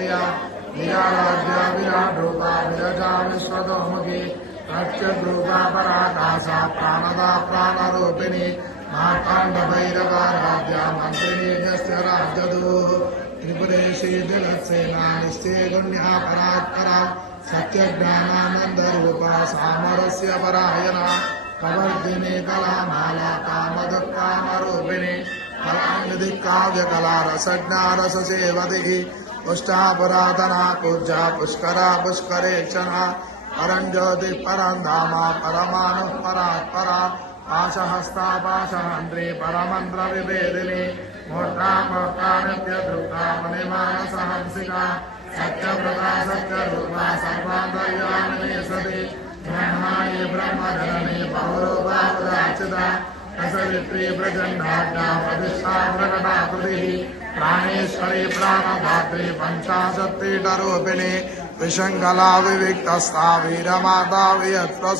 प्रिया विराज्या विराट रूपा विरजा विश्वतोमुखी प्रत्यग्रूपा पराकाशा प्राणदा प्राणरूपिणी मार्ताण्ड भैरवाराध्या मंत्रिणी यस्य राज्यदूः त्रिपुरेशी जगत्सेना निश्चेगुण्या परात्परा सत्यज्ञानानन्दरूपा सामरस्य परायणा कवर्दिनी कलामाला कामदुःकामरूपिणी कलानिधि काव्यकला रसज्ञा रससेवदिः पुष्टा पुरातना पूज्या पुष्करा पुष्करेक्षणा परञ्ज्योतिः परन्धामा परमाणुः परात्परा पाशहस्ता पाशहन्त्री परमन्त्रविभेदिनी मोटा मोटा नित्यदृता मणिमानसहंसिका सत्यव्रता सत्यरूपा सर्वान्तर्यामिनी सती ब्रह्माणि ब्रह्मधरणी बहुरूपा उदाचिता रसवित्री प्रचण्डाढ्या प्रतिष्ठा प्रकटाकृतिः प्राणेश्वरी प्राणधात्री पञ्चाशत्पीठरूपिणी विशङ्खला विविक्तस्था वीरमाता वियत्प्रसू